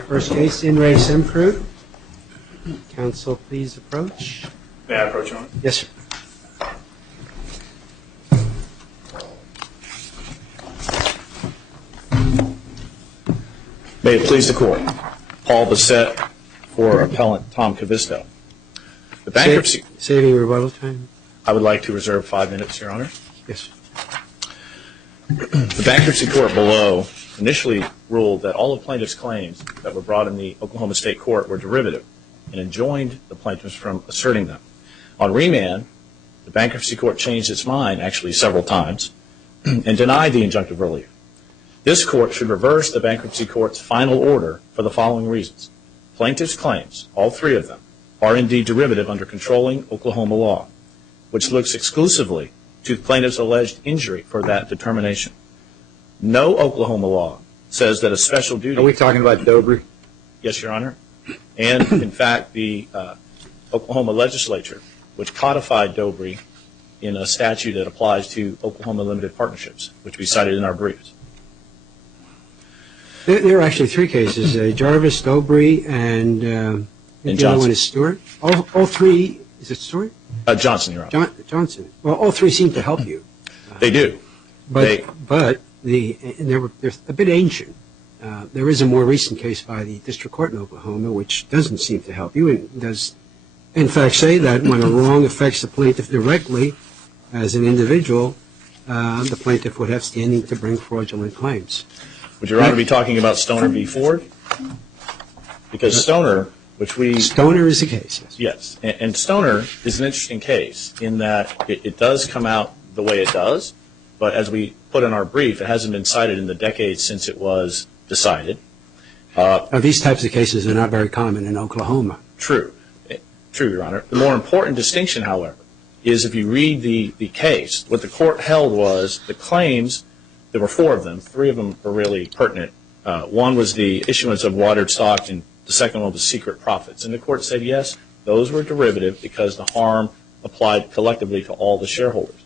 First case, In Re Semcrude. Counsel, please approach. May I approach, Your Honor? Yes, sir. May it please the Court. Paul Bissett for Appellant Tom Cavisto. The bankruptcy... Saving rebuttal time. I would like to reserve 5 minutes, Your Honor. Yes, sir. The bankruptcy court below initially ruled that all the plaintiff's claims that were brought in the Oklahoma State Court were derivative and enjoined the plaintiffs from asserting them. On remand, the bankruptcy court changed its mind, actually several times, and denied the injunctive relief. This court should reverse the bankruptcy court's final order for the following reasons. Plaintiff's claims, all three of them, are indeed derivative under controlling Oklahoma law, which looks exclusively to the plaintiff's alleged injury for that determination. No Oklahoma law says that a special duty... Are we talking about Dobry? Yes, Your Honor. And, in fact, the Oklahoma legislature, which codified Dobry in a statute that applies to Oklahoma limited partnerships, which we cited in our briefs. There are actually three cases, Jarvis, Dobry, and the other one is Stewart. All three, is it Stewart? Johnson, Your Honor. Johnson. Well, all three seem to help you. They do. But they're a bit ancient. There is a more recent case by the district court in Oklahoma which doesn't seem to help you and does, in fact, say that when a wrong affects the plaintiff directly as an individual, the plaintiff would have standing to bring fraudulent claims. Would Your Honor be talking about Stoner v. Ford? Because Stoner, which we... Stoner is the case, yes. Yes, and Stoner is an interesting case in that it does come out the way it does, but as we put in our brief, it hasn't been cited in the decades since it was decided. These types of cases are not very common in Oklahoma. True, Your Honor. The more important distinction, however, is if you read the case, what the court held was the claims, there were four of them, three of them were really pertinent. One was the issuance of watered stock, and the second one was secret profits. And the court said, yes, those were derivative because the harm applied collectively to all the shareholders.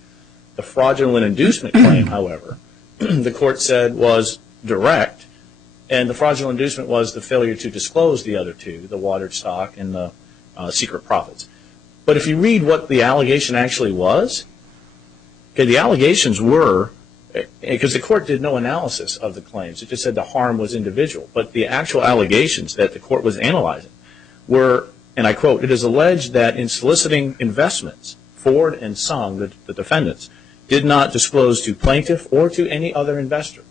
The fraudulent inducement claim, however, the court said was direct, and the fraudulent inducement was the failure to disclose the other two, the watered stock and the secret profits. But if you read what the allegation actually was, the allegations were, because the court did no analysis of the claims, it just said the harm was individual, but the actual allegations that the court was analyzing were, and I quote, it is alleged that in soliciting investments, Ford and Sung, the defendants, did not disclose to plaintiff or to any other investor.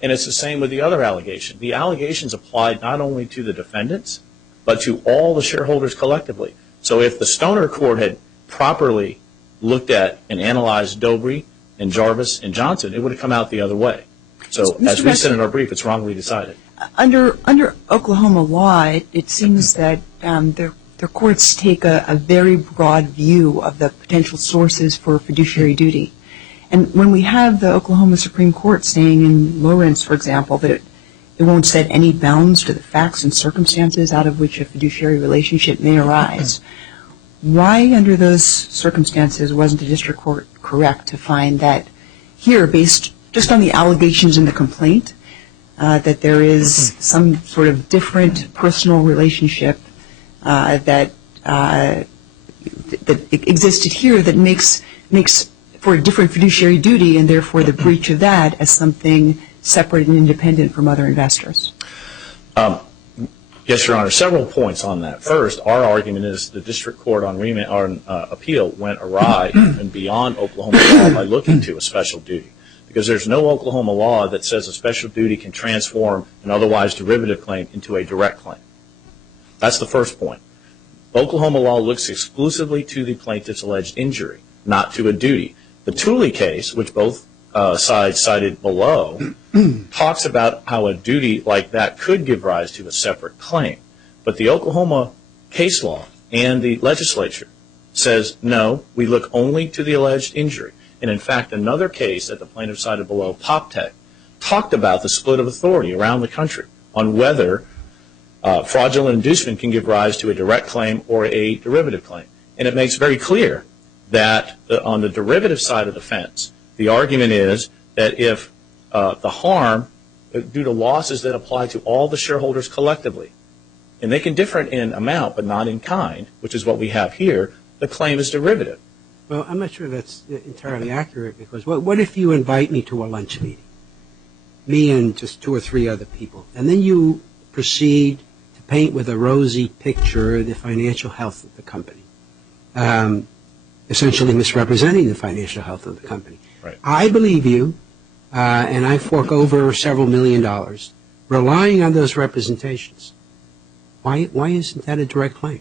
And it's the same with the other allegation. The allegations applied not only to the defendants, but to all the shareholders collectively. So if the Stoner court had properly looked at and analyzed Dobry and Jarvis and Johnson, it would have come out the other way. So as we said in our brief, it's wrongly decided. Under Oklahoma law, it seems that their courts take a very broad view of the potential sources for fiduciary duty. And when we have the Oklahoma Supreme Court saying in Lawrence, for example, that it won't set any bounds to the facts and circumstances out of which a fiduciary relationship may arise, why under those circumstances wasn't the district court correct to find that here, based just on the allegations in the complaint, that there is some sort of different personal relationship that existed here that makes for a different fiduciary duty, and therefore the breach of that as something separate and independent from other investors? Yes, Your Honor. Several points on that. First, our argument is the district court on appeal went awry and beyond Oklahoma law by looking to a special duty, because there's no Oklahoma law that says a special duty can transform an otherwise derivative claim into a direct claim. That's the first point. Oklahoma law looks exclusively to the plaintiff's alleged injury, not to a duty. The Tooley case, which both sides cited below, talks about how a duty like that could give rise to a separate claim. But the Oklahoma case law and the legislature says, no, we look only to the alleged injury. And in fact, another case that the plaintiff cited below, PopTech, talked about the split of authority around the country on whether fraudulent inducement can give rise to a direct claim or a derivative claim. And it makes very clear that on the derivative side of the fence, the argument is that if the harm due to losses that apply to all the shareholders collectively. And they can differ in amount, but not in kind, which is what we have here. The claim is derivative. Well, I'm not sure that's entirely accurate, because what if you invite me to a lunch meeting, me and just 2 or 3 other people, and then you proceed to paint with a rosy picture the financial health of the company, essentially misrepresenting the financial health of the company. Right. I believe you, and I fork over several $1 million, relying on those representations. Why isn't that a direct claim?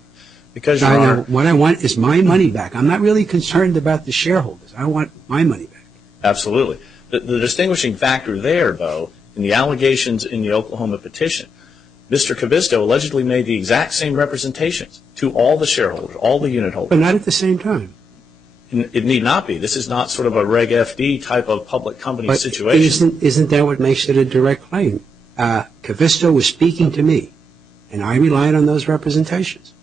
Because, Your Honor, what I want is my money back. I'm not really concerned about the shareholders. I want my money back. absolutely. The distinguishing factor there, though, in the allegations in the Oklahoma petition, Mr. Cavisto allegedly made the exact same representations to all the shareholders, all the unit holders. But not at the same time. It need not be. This is not sort of a Reg FD type of public company situation. Isn't that what makes it a direct claim? Cavisto was speaking to me, and I relied on those representations.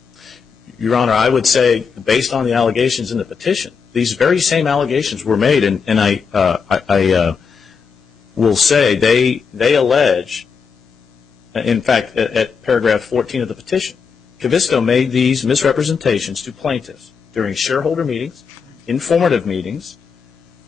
Your Honor, I would say, based on the allegations in the petition, these very same allegations were made, and I will say they allege, in fact, at paragraph 14 of the petition, Cavisto made these misrepresentations to plaintiffs during shareholder meetings, informative meetings,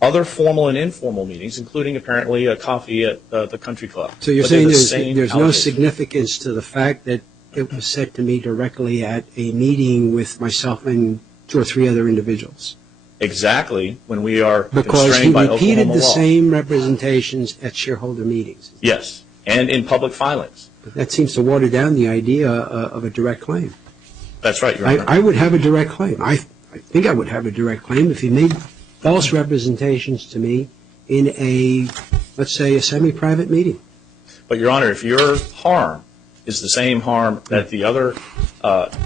other formal and informal meetings, including apparently a coffee at the country club. So you're saying there's no significance to the fact that it was said to me directly at a meeting with myself and 2 or 3 other individuals? Exactly, when we are because constrained by Oklahoma law. Because he repeated the same representations at shareholder meetings. Yes, and in public filings. But that seems to water down the idea of a direct claim. That's right, Your Honor. I would have a direct claim. I think I would have a direct claim if he made false representations to me in a, let's say, a semi-private meeting. But, Your Honor, if your harm is the same harm that the other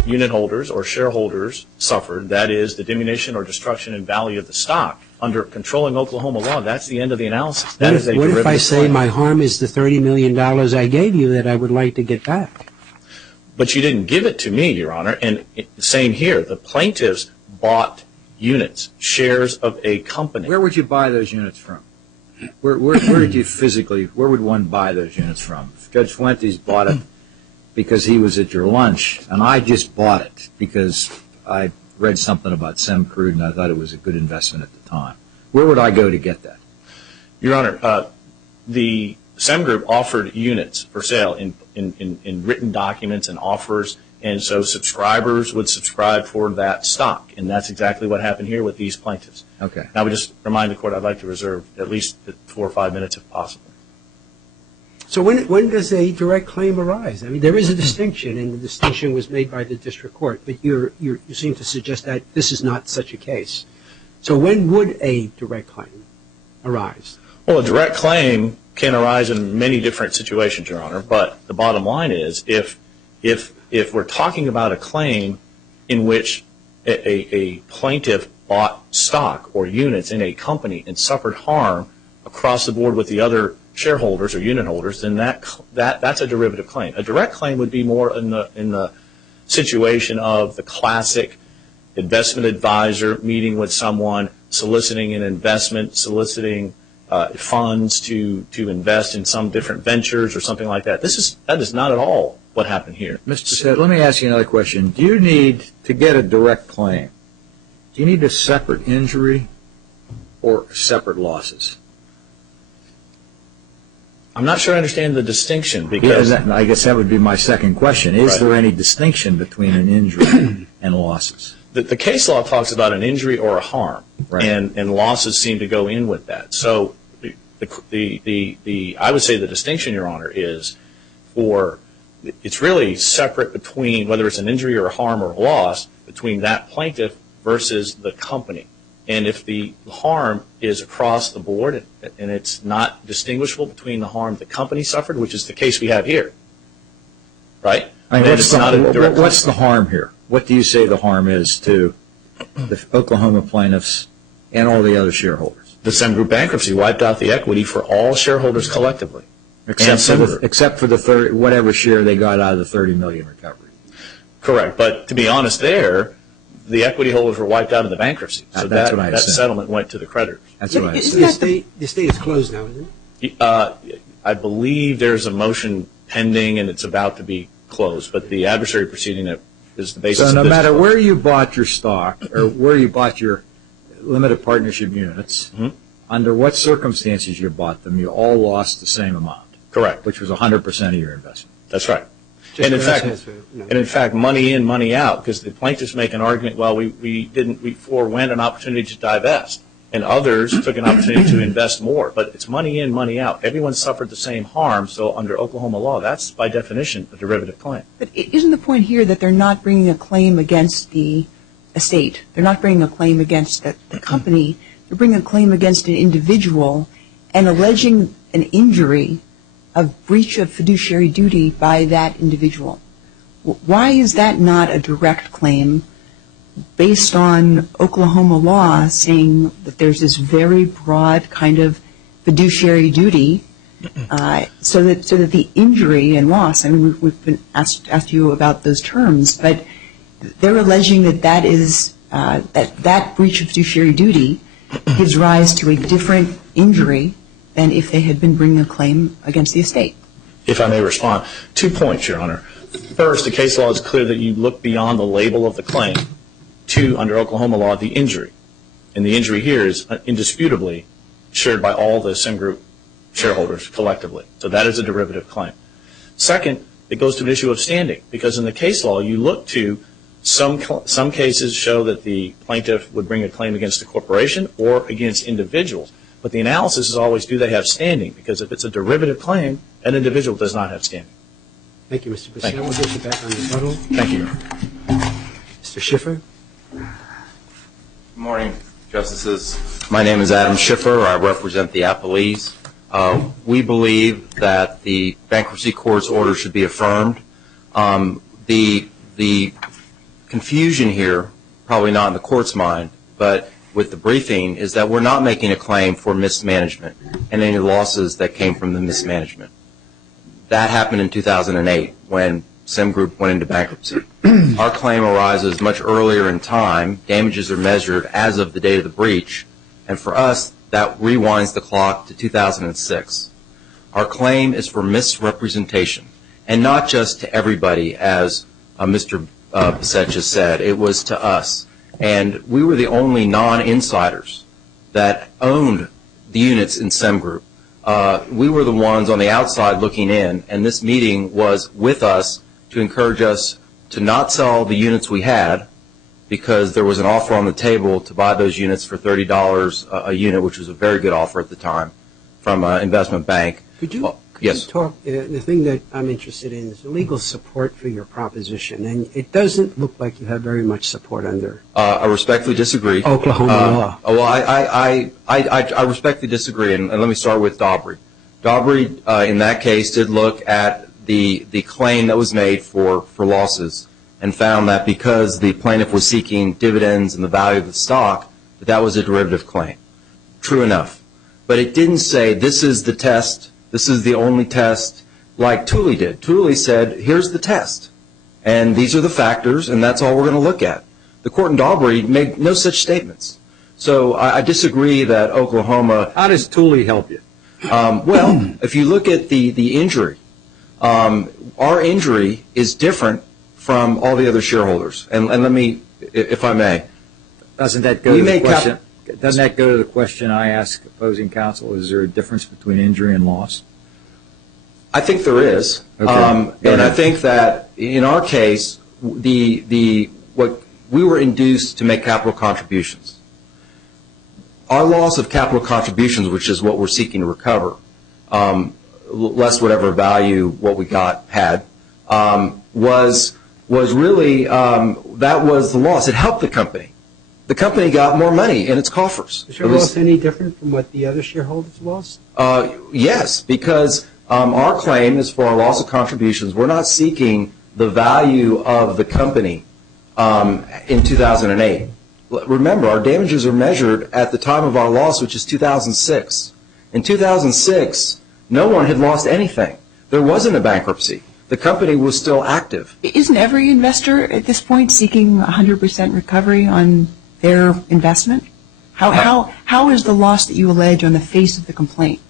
unit holders or shareholders suffered, that is the diminution or destruction in value of the stock, under controlling Oklahoma law, that's the end of the analysis. That is a derivative What if I say claim. my harm is the $30 million I gave you that I would like to get back? But you didn't give it to me, Your Honor, and same here. The plaintiffs bought units, shares of a company. Where would you buy those units from? Where did you physically, where would one buy those units from? If Judge Fuentes bought it because he was at your lunch, and I just bought it because I read something about Semcrude and I thought it was a good investment at the time, where would I go to get that? Your Honor, the SEM Group offered units for sale in written documents and offers, and so subscribers would subscribe for that stock, and that's exactly what happened here with these plaintiffs. Okay. Now, I would just remind the Court I'd like to reserve at least 4 or 5 minutes if possible. So when does a direct claim arise? I mean, there is a distinction, and the distinction was made by the district court, but you seem to suggest that this is not such a case. So when would a direct claim arise? Well, a direct claim can arise in many different situations, Your Honor, but the bottom line is if we're talking about a claim in which a plaintiff bought stock or units in a company and suffered harm across the board with the other shareholders or unit holders, then that's a derivative claim. A direct claim would be more in the situation of the classic investment advisor meeting with someone, soliciting an investment, soliciting funds to invest in some different ventures or something like that. That is not at all what happened here. Mr. Sett, let me ask you another question. Do you need, to get a direct claim, do you need a separate injury or separate losses? I'm not sure I understand the distinction because I guess that would be my second question. Is there any distinction between an injury and losses? the case law talks about an injury or a harm, right, and losses seem to go in with that. So I would say the distinction, Your Honor, is it's really separate between whether it's an injury or a harm or a loss between that plaintiff versus the company. And if the harm is across the board and it's not distinguishable between the harm the company suffered, which is the case we have here, right? What's the harm here? What do you say the harm is to the Oklahoma plaintiffs and all the other shareholders? The SEM Group bankruptcy wiped out the equity for all shareholders collectively. Except for the whatever share they got out of the $30 million recovery. Correct. But to be honest there, the equity holders were wiped out of the bankruptcy. So that settlement went to the creditors. That's what I said. The estate is closed now, isn't it? I believe there's a motion pending and it's about to be closed, but the adversary proceeding is the basis So of no this. matter where you bought your stock or where you bought your limited partnership units, under what circumstances you bought them, you all lost the same amount. Correct. Which was 100% of your investment. That's right. And in fact, money in, money out, because the plaintiffs make an argument, well, we forewent an opportunity to divest, and others took an opportunity to invest more. But it's money in, money out. Everyone suffered the same harm, so under Oklahoma law, that's by definition a derivative claim. But isn't the point here that they're not bringing a claim against the estate? They're not bringing a claim against the company. They're bringing a claim against an individual and alleging an injury of breach of fiduciary duty by that individual. Why is that not a direct claim based on Oklahoma law saying that there's this very broad kind of fiduciary duty so that the injury and loss, I mean, we've been asked you about those terms, but they're alleging that is that breach of fiduciary duty gives rise to a different injury than if they had been bringing a claim against the estate. If I may respond, 2 points, Your Honor. First, the case law is clear that you look beyond the label of the claim to, under Oklahoma law, the injury. And the injury here is indisputably shared by all the Semcrude shareholders collectively. So that is a derivative claim. Second, it goes to an issue of standing, because in the case law, you look to some cases show that the plaintiff would bring a claim against a corporation or against individuals. But the analysis is always, do they have standing? Because if it's a derivative claim, an individual does not have standing. Thank you, Mr. Bissett. We'll get you back on the rebuttal. Thank you. Mr. Schiffer. Good morning, Justices. My name is Adam Schiffer. I represent the appellees. We believe that the bankruptcy court's order should be affirmed. The confusion here, probably not in the court's mind, but with the briefing, is that we're not making a claim for mismanagement and any losses that came from the mismanagement. That happened in 2008 when Semcrude went into bankruptcy. Our claim arises much earlier in time. Damages are measured as of the date of the breach, and for us, that rewinds the clock to 2006. Our claim is for misrepresentation, and not just to everybody, as Mr. Bissett just said. It was to us. And we were the only non-insiders that owned the units in Semcrude. We were the ones on the outside looking in, and this meeting was with us to encourage us to not sell the units we had, because there was an offer on the table to buy those units for $30 a unit, which was a very good offer at the time from an investment bank. Could you talk, the thing that I'm interested in is the legal support for your proposition, and it doesn't look like you have very much support under I respectfully disagree. Oklahoma law. Well, I respectfully disagree, and let me start with Daubry. Daubry, in that case, did look at the claim that was made for losses and found that because the plaintiff was seeking dividends and the value of the stock, that was a derivative claim. True enough. But it didn't say this is the test, this is the only test, like Tooley did. Tooley said, here's the test, and these are the factors, and that's all we're going to look at. The court in Daubry made no such statements. So I disagree that Oklahoma... How does Tooley help you? Well, if you look at the injury, our injury is different from all the other shareholders. And let me, if I may. Doesn't that go to the question? Doesn't that go to the question I ask opposing counsel? Is there a difference between injury and loss? I think there is. Okay. And I think that in our case, what we were induced to make capital contributions. Our loss of capital contributions, which is what we're seeking to recover, less whatever value what we got had, was really, that was the loss. It helped the company. The company got more money in its coffers. Is your loss any different from what the other shareholders lost? Yes, because our claim is for our loss of contributions. We're not seeking the value of the company in 2008. Remember, our damages are measured at the time of our loss, which is 2006. In 2006, no one had lost anything. There wasn't a bankruptcy. The company was still active. Isn't every investor at this point seeking 100% recovery on their investment? How is the loss that you allege on the face of the complaint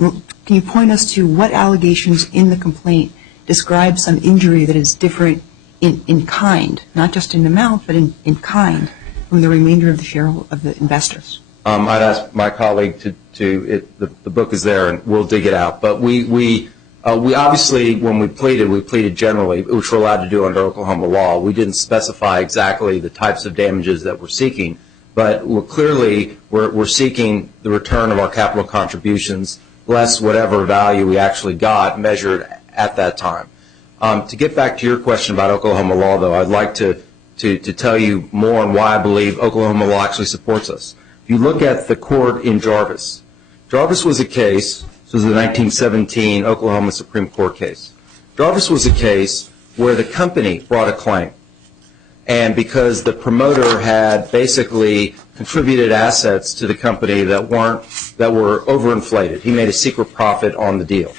Can you point us to what allegations in the complaint describe some injury that is different in kind, not just in amount, but in kind, from the remainder of the investors? I'd ask my colleague the book is there and we'll dig it out. But we obviously, when we pleaded generally, which we're allowed to do under Oklahoma law. We didn't specify exactly the types of damages that we're seeking, but we're seeking the return of our capital contributions less whatever value we actually got measured at that time. To get back to your question about Oklahoma law, though, I'd like to tell you more on why I believe Oklahoma law actually supports us. If you look at the court in Jarvis, Jarvis was a case, this was the 1917 Oklahoma Supreme Court case. Jarvis was a case where the company brought a claim. And because the promoter had basically contributed assets to the company that were overinflated, he made a secret profit on the deal.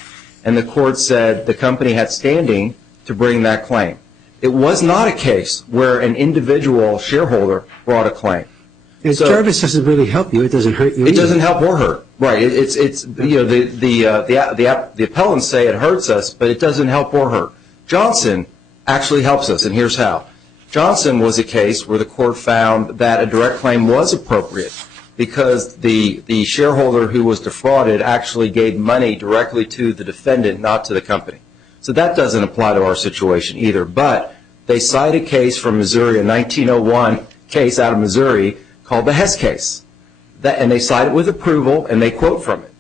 And the court said the company had standing to bring that claim. It was not a case where an individual shareholder brought a claim. So, Jarvis doesn't really help you. It doesn't hurt you. It doesn't help or hurt. Right. It's the appellants say it hurts us, but it doesn't help or hurt. Johnson actually helps us, and here's how. Johnson was a case where the court found that a direct claim was appropriate because the shareholder who was defrauded actually gave money directly to the defendant, not to the company. So that doesn't apply to our situation either. But they cite a case from Missouri, a 1901 case out of Missouri called the Hess case. And they cite it with approval, and they quote from it.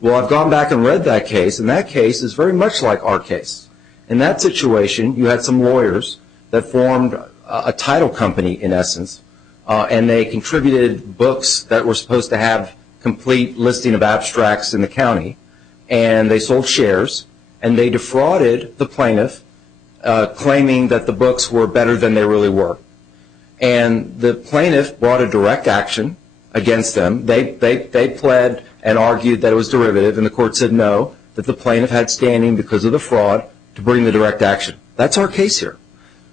Well, I've gone back and read that case, and that case is very much like our case. In that situation, you had some lawyers that formed a title company, in essence, and they contributed books that were supposed to have complete listing of abstracts in the county, and they sold shares, and they defrauded the plaintiff, claiming that the books were better than they really were. And the plaintiff brought a direct action against them. They pled and argued that it was derivative, and the court said no, that the plaintiff had standing because of the fraud to bring the direct action. That's our case here.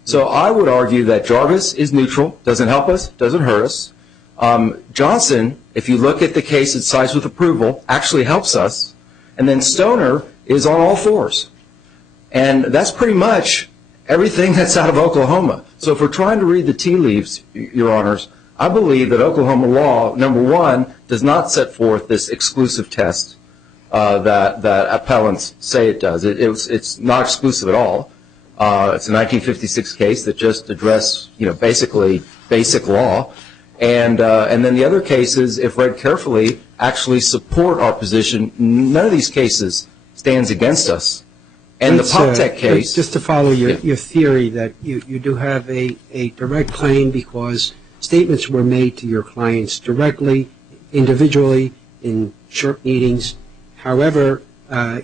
So I would argue that Jarvis is neutral, doesn't help us, doesn't hurt us. Johnson, if you look at the case it cites with approval, actually helps us. And then Stoner is on all fours. And that's pretty much everything that's out of Oklahoma. So if we're trying to read the tea leaves, Your Honors, I believe that Oklahoma law, number one, does not set forth this exclusive test that appellants say it does. It's not exclusive at all. It's a 1956 case that just addressed, basically basic law. And then the other cases, if read carefully, actually support our position. None of these cases stands against us. And the PopTech case. Just to follow your theory that you do have a direct claim because statements were made to your clients directly, individually, in short meetings. However,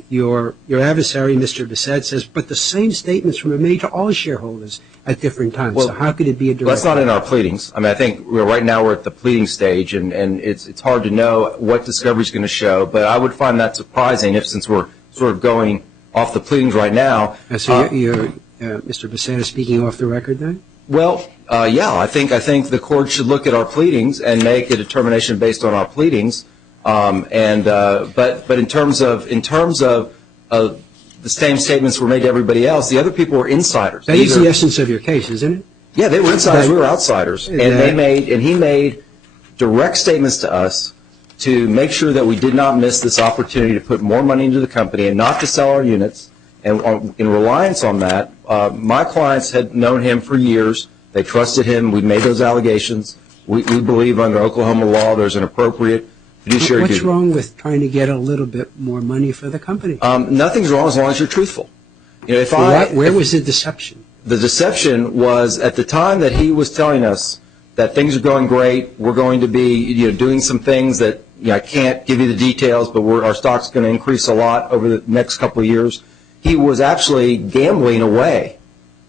your adversary, Mr. Bissett, says, but the same statements were made to all shareholders at different times. Well, so how could it be a direct that's not in our pleadings. I mean, I think right now we're at the pleading stage, and it's hard to know what discovery is going to show. But I would find that surprising since we're sort of going off the pleadings right now. So Mr. Bissett is speaking off the record then? Well, yeah, I think the court should look at our pleadings and make a determination based on our pleadings. But in terms of the same statements were made to everybody else, the other people were insiders. That is the essence of your case, isn't it? Yeah, they were insiders. We were outsiders, and he made direct statements to us to make sure that we did not miss this opportunity to put more money into the company and not to sell our units. And in reliance on that, my clients had known him for years. They trusted him. We made those allegations. We believe under Oklahoma law there's an appropriate fiduciary duty. What's wrong with trying to get a little bit more money for the company? Nothing's wrong as long as you're truthful. Where was the deception? The deception was at the time that he was telling us that things are going great. We're going to be doing some things that I can't give you the details, but our stock's going to increase a lot over the next couple of years. He was actually gambling away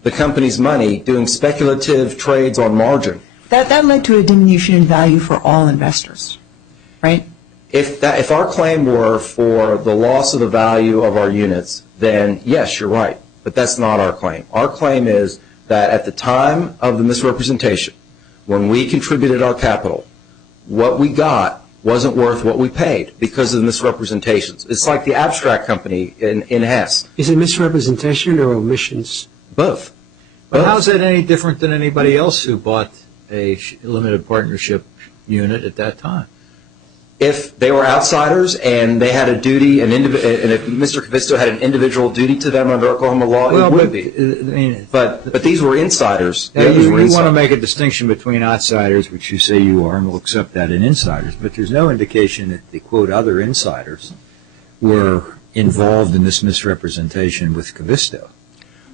the company's money, doing speculative trades on margin. That led to a diminution in value for all investors, right? If our claim were for the loss of the value of our units, then yes, you're right. But that's not our claim. Our claim is that at the time of the misrepresentation, when we contributed our capital, what we got wasn't worth what we paid because of the misrepresentations. It's like the abstract company in Hess. Is it misrepresentation or omissions? Both. But how's that any different than anybody else who bought a limited partnership unit at that time? If they were outsiders and they had a duty, and if Mr. Cavisto had an individual duty to them under Oklahoma law, it would be. But these were insiders. You want to make a distinction between outsiders, which you say you are, and we'll accept that, and insiders. But there's no indication that the, quote, other insiders were involved in this misrepresentation with Cavisto.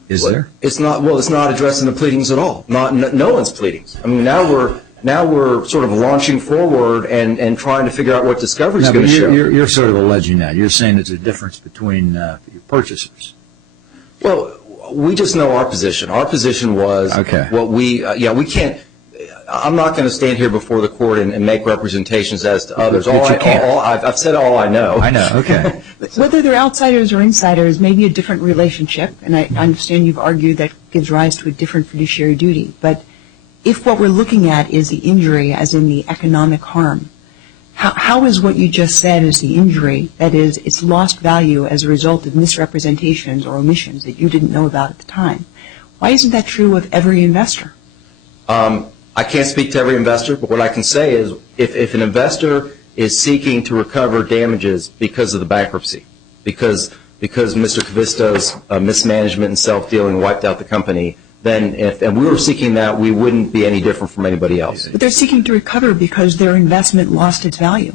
Is there? It's not. Well, it's not addressed in the pleadings at all. No one's pleadings. I mean, now we're sort of launching forward and trying to figure out what discovery is going to show. You're sort of alleging that. You're saying there's a difference between your purchasers. Well, we just know our position. Our position was what we can't. I'm not going to stand here before the court and make representations as to others. I've said all I know. I know, okay. Whether they're outsiders or insiders may be a different relationship, and I understand you've argued that gives rise to a different fiduciary duty. But if what we're looking at is the injury, as in the economic harm, how is what you just said is the injury, that is, it's lost value as a result of misrepresentations or omissions that you didn't know about at the time? Why isn't that true of every investor? I can't speak to every investor, but what I can say is if an investor is seeking to recover damages because of the bankruptcy, because Mr. Cavisto's mismanagement and self-dealing wiped out the company, then if we were seeking that, we wouldn't be any different from anybody else. But they're seeking to recover because their investment lost its value.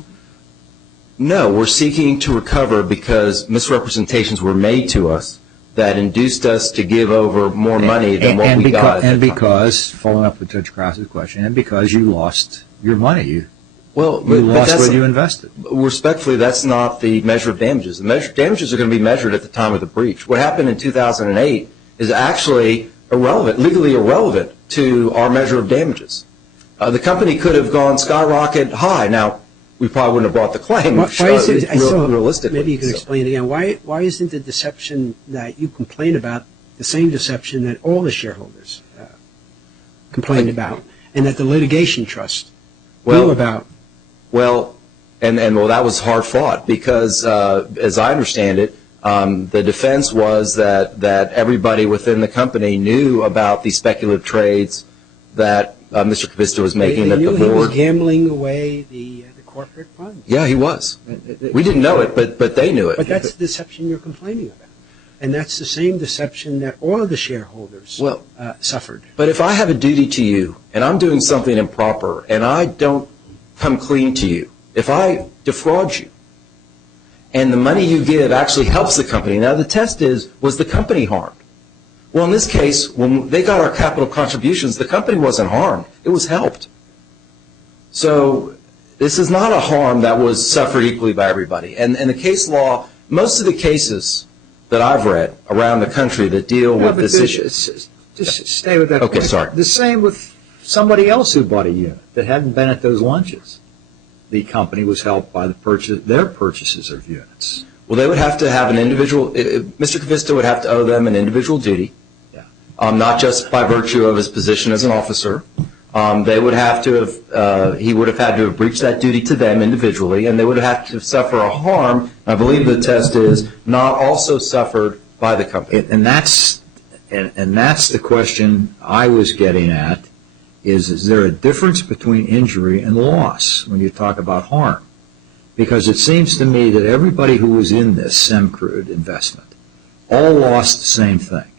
No, we're seeking to recover because misrepresentations were made to us that induced us to give over more money than what we got. And because, following up with Judge Krause's question, and because you lost your money. You lost what you invested. Respectfully, that's not the measure of damages. The damages are going to be measured at the time of the breach. What happened in 2008 is actually irrelevant, legally irrelevant to our measure of damages. The company could have gone skyrocket high. Now, we probably wouldn't have brought the claim. Realistically. Maybe you can explain again. Why isn't the deception that you complain about the same deception that all the shareholders complained about and that the litigation trust knew about? Well, that was hard fought because, as I understand it, the defense was that everybody within the company knew about the speculative trades that Mr. Cavisto was making. They knew he was gambling away the corporate funds. Yeah, he was. We didn't know it, but they knew it. But that's the deception you're complaining about. And that's the same deception that all of the shareholders suffered. But if I have a duty to you and I'm doing something improper and I don't come clean to you, if I defraud you and the money you give actually helps the company, now the test is, was the company harmed? Well, in this case, when they got our capital contributions, the company wasn't harmed. It was helped. So this is not a harm that was suffered equally by everybody. And the case law, most of the cases that I've read around the country that deal with this issue. Just stay with that. Okay, point. Sorry. The same with somebody else who bought a unit that hadn't been at those lunches. The company was helped by their purchases of units. Well, they would have to have an individual, Mr. Cavisto would have to owe them an individual duty, not just by virtue of his position as an officer. They would have to have, he would have had to have breached that duty to them individually, and they would have to suffer a harm. I believe the test is not also suffered by the company. And that's the question I was getting at, is there a difference between injury and loss when you talk about harm? Because it seems to me that everybody who was in this Semcrude investment all lost the same thing.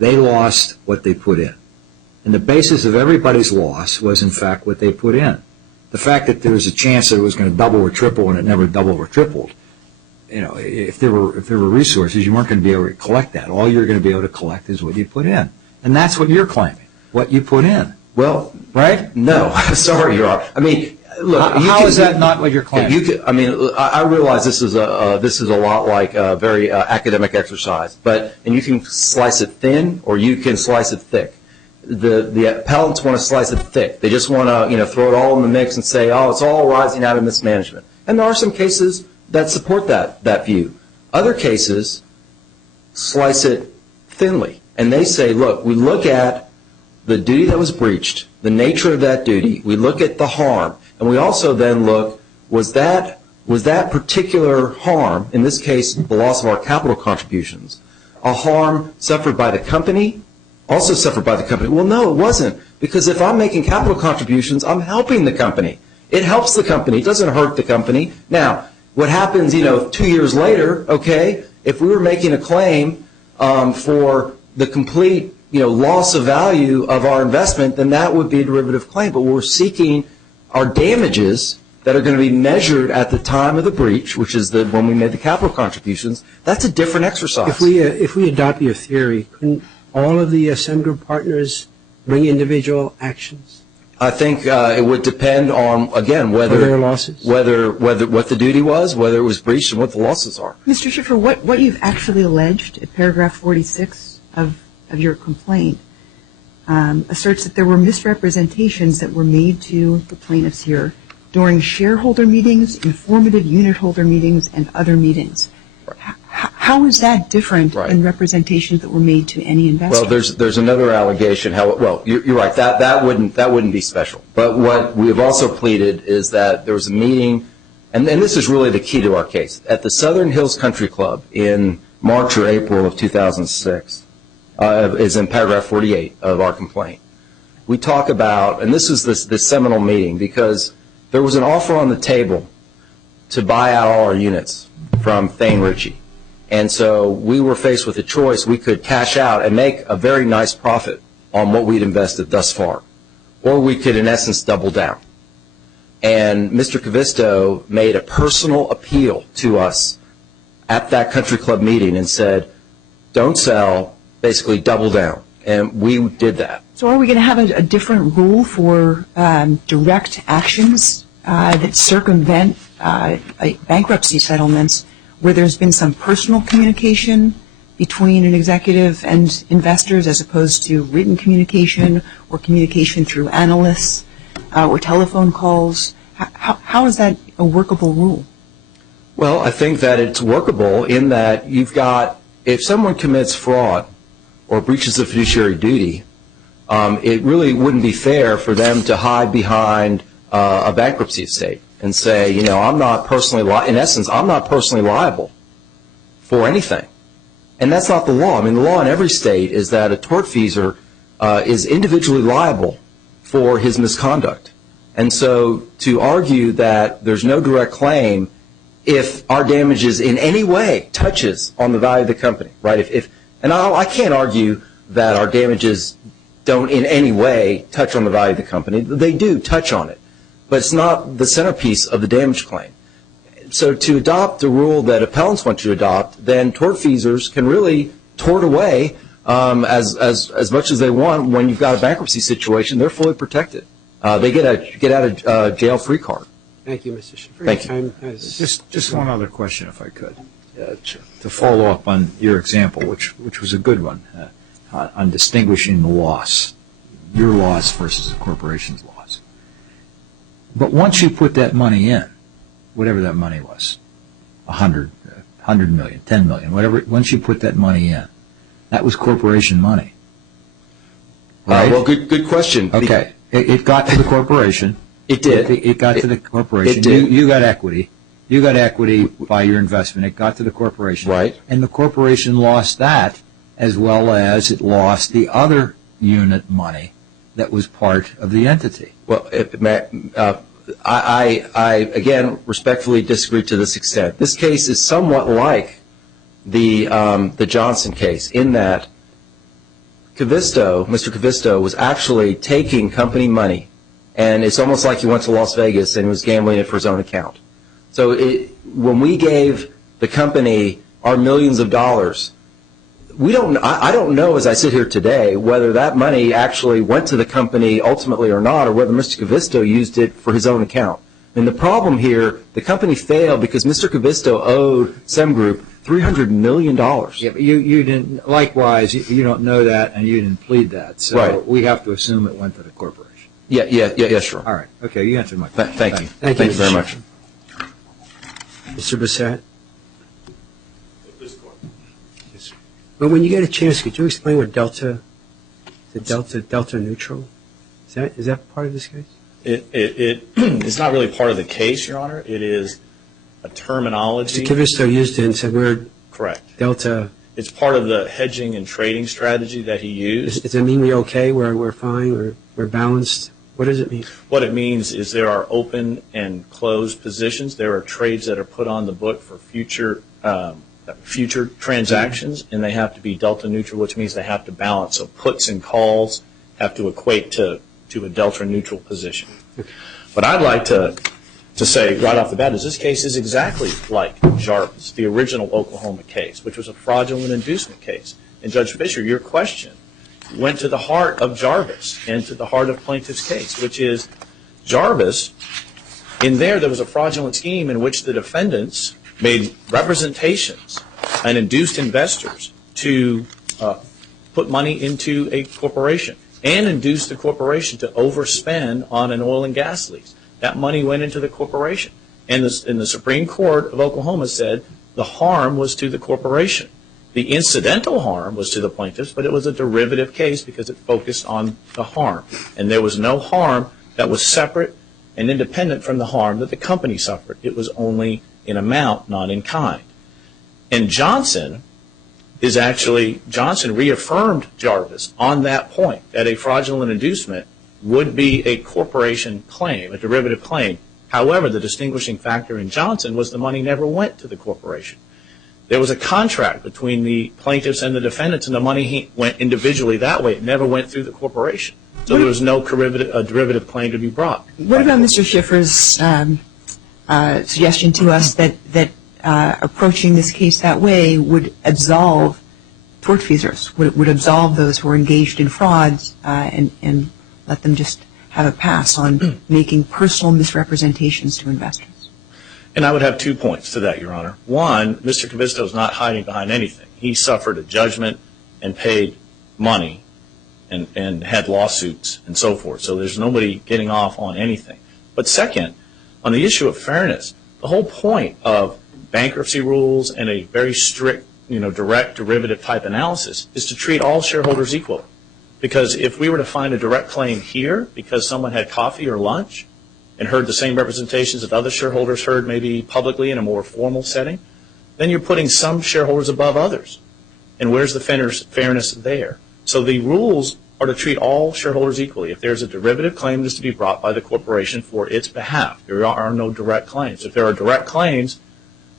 They lost what they put in. And the basis of everybody's loss was, in fact, what they put in. The fact that there was a chance that it was going to double or triple and it never doubled or tripled, if there were resources, you weren't going to be able to collect that. All you're going to be able to collect is what you put in. And that's what you're claiming, what you put in. Well, right? No. Sorry, Your Honor. I mean, look. How is that not what you're claiming? I realize this is a lot like a very academic exercise, and you can slice it thin or you can slice it thick. The appellants want to slice it thick. They just want to throw it all in the mix and say, oh, it's all rising out of mismanagement. And there are some cases that support that view. Other cases slice it thinly, and they say, look, we look at the duty that was breached, the nature of that duty, we look at the harm, and we also then look was that particular harm, in this case the loss of our capital contributions, a harm suffered by the company, also suffered by the company? Well, no, it wasn't, because if I'm making capital contributions, I'm helping the company. It helps the company. It doesn't hurt the company. Now, what happens, 2 years later, okay, if we were making a claim for the complete, loss of value of our investment, then that would be a derivative claim. But we're seeking our damages that are going to be measured at the time of the breach, which is when we made the capital contributions. That's a different exercise. If we adopt your theory, couldn't all of the Semcrude partners bring individual actions? I think it would depend on, again, whether their losses, whether what the duty was, whether it was breached, and what the losses are. Mr. Schiffer, what you've actually alleged at paragraph 46 of your complaint asserts that there were misrepresentations that were made to the plaintiffs here during shareholder meetings, informative unit holder meetings, and other meetings. Right. How is that different than representations that were made to any investor? Well, there's another allegation. You're right. That wouldn't be special. But what we have also pleaded is that there was a meeting, and this is really the key to our case, at the Southern Hills Country Club in March or April of 2006, is in paragraph 48 of our complaint. We talk about, and this is this seminal meeting, because there was an offer on the table to buy out all our units from Thane Ritchie. And so we were faced with a choice. We could cash out and make a very nice profit on what we'd invested thus far, or we could, in essence, double down. And Mr. Cavisto made a personal appeal to us at that country club meeting and said, don't sell, basically double down. And we did that. So are we going to have a different rule for direct actions that circumvent bankruptcy settlements where there's been some personal communication between an executive and investors as opposed to written communication or communication through analysts or telephone calls? How is that a workable rule? Well, I think that it's workable in that you've got, if someone commits fraud or breaches of fiduciary duty, it really wouldn't be fair for them to hide behind a bankruptcy estate and say, I'm not personally liable for anything. And that's not the law. I mean, the law in every state is that a tortfeasor is individually liable for his misconduct. And so to argue that there's no direct claim if our damages in any way touches on the value of the company, right? And I can't argue that our damages don't in any way touch on the value of the company. They do touch on it, but it's not the centerpiece of the damage claim. So to adopt the rule that appellants want you to adopt, then tortfeasors can really tort away as much as they want. When you've got a bankruptcy situation, they're fully protected. They get out of jail free card. Thank you, Mr. Schiffer. Thank you. Just one other question, if I could, to follow up on your example, which was a good one, on distinguishing the loss, your loss versus the corporation's loss. But once you put that money in, whatever that money was, 100 million, 10 million, whatever, once you put that money in, that was corporation money. Right? Well, good question. Okay. It got to the corporation. It did. It got to the corporation. It did. You got equity. You got equity by your investment. It got to the corporation. Right. And the corporation lost that, as well as it lost the other unit money that was part of the entity. Well, I again respectfully disagree to this extent. This case is somewhat like the Johnson case in that Mr. Cavisto was actually taking company money, and it's almost like he went to Las Vegas and was gambling it for his own account. So when we gave the company our millions of dollars, I don't know, as I sit here today, whether that money actually went to the company ultimately or not, or whether Mr. Cavisto used it for his own account. And the problem here, the company failed because Mr. Cavisto owed Semgroup $300 million. Yeah, but you didn't. Likewise, you don't know that, and you didn't plead that. So right. We have to assume it went to the corporation. Yeah, sure. All right. Okay, you answered my question. Thank you. Thank you very much. Mr. Bissett? But when you get a chance, could you explain what delta neutral? Is that part of this case? It is not really part of the case, Your Honor. It is a terminology. Mr. Kivisto used it and said we're Correct. Delta. It's part of the hedging and trading strategy that he used. Does it mean we're okay, we're fine, we're balanced? What does it mean? What it means is there are open and closed positions. There are trades that are put on the book for future transactions, and they have to be delta neutral, which means they have to balance. So puts and calls have to equate to a delta neutral position. What I'd like to say right off the bat is this case is exactly like Jarvis, the original Oklahoma case, which was a fraudulent inducement case. And Judge Fisher, your question went to the heart of Jarvis and to the heart of plaintiff's case, which is Jarvis, in there was a fraudulent scheme in which the defendants made representations and induced investors to put money into a corporation and induced the corporation to overspend on an oil and gas lease. That money went into the corporation. And the Supreme Court of Oklahoma said the harm was to the corporation. The incidental harm was to the plaintiffs, but it was a derivative case because it focused on the harm. And there was no harm that was separate and independent from the harm that the company suffered. It was only in amount, not in kind. And Johnson reaffirmed Jarvis on that point, that a fraudulent inducement would be a corporation claim, a derivative claim. However, the distinguishing factor in Johnson was the money never went to the corporation. There was a contract between the plaintiffs and the defendants, and the money went individually that way. It never went through the corporation. So there was no derivative claim to be brought. What about Mr. Schiffer's suggestion to us that approaching this case that way would absolve tortfeasors, would absolve those who are engaged in frauds and let them just have a pass on making personal misrepresentations to investors? And I would have 2 points to that, Your Honor. One, Mr. Kivisto is not hiding behind anything. He suffered a judgment and paid money and had lawsuits and so forth. So there's nobody getting off on anything. But second, on the issue of fairness, the whole point of bankruptcy rules and a very strict, direct derivative type analysis is to treat all shareholders equally. Because if we were to find a direct claim here because someone had coffee or lunch and heard the same representations that other shareholders heard maybe publicly in a more formal setting, then you're putting some shareholders above others. And where's the fairness there? So the rules are to treat all shareholders equally. If there's a derivative claim that's to be brought by the corporation for its behalf, there are no direct claims. If there are direct claims,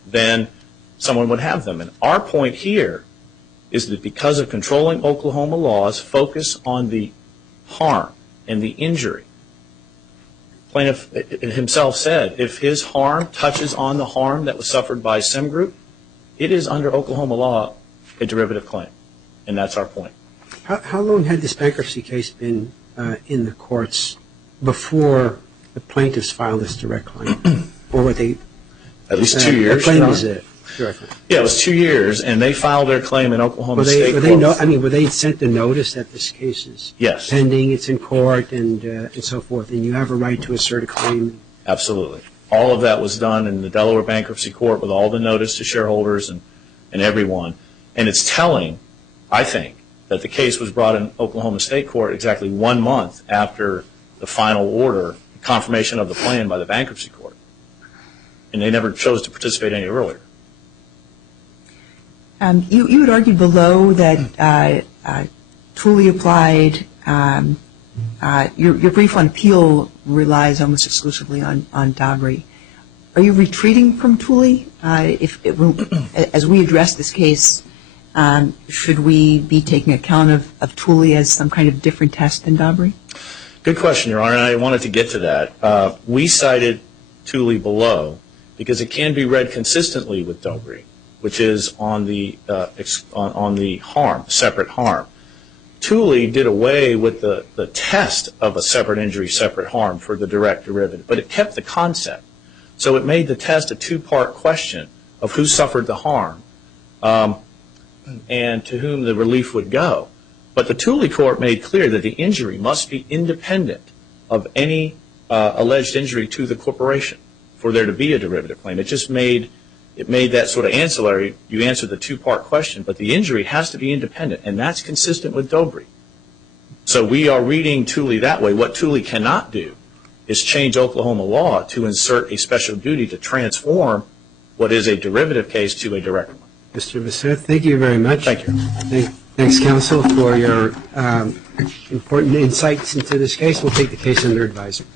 then someone would have them. And our point here is that because of controlling Oklahoma laws, focus on the harm and the injury. Plaintiff himself said if his harm touches on the harm that was suffered by Semcrude, it is under Oklahoma law a derivative claim. And that's our point. How long had this bankruptcy case been in the courts before the plaintiffs filed this direct claim? Or were they? At least 2 years. What claim is it? Yeah, it was 2 years, and they filed their claim in Oklahoma State Court. Were they sent a notice that this case is pending, it's in court, and so forth, and you have a right to assert a claim? Absolutely. All of that was done in the Delaware Bankruptcy Court with all the notice to shareholders and everyone. And it's telling, I think, that the case was brought in Oklahoma State Court exactly 1 month after the final order, confirmation of the plan by the Bankruptcy Court. And they never chose to participate any earlier. You had argued below that Tooley applied. Your brief on appeal relies almost exclusively on Dabry. Are you retreating from Tooley? As we address this case, should we be taking account of Tooley as some kind of different test than Dabry? Good question, Your Honor, and I wanted to get to that. We cited Tooley below because it can be read consistently with Dabry, which is on the harm, separate harm. Tooley did away with the test of a separate injury, separate harm for the direct derivative, but it kept the concept. So it made the test a two-part question of who suffered the harm and to whom the relief would go. But the Tooley court made clear that the injury must be independent of any alleged injury to the corporation for there to be a derivative claim. It just made that sort of ancillary. You answered the two-part question, but the injury has to be independent, and that's consistent with Dabry. So we are reading Tooley that way. What Tooley cannot do is change Oklahoma law to insert a special duty to transform what is a derivative case to a direct one. Mr. Bassett, thank you very much. Thank you. Thanks, counsel, for your important insights into this case. We'll take the case under advisement.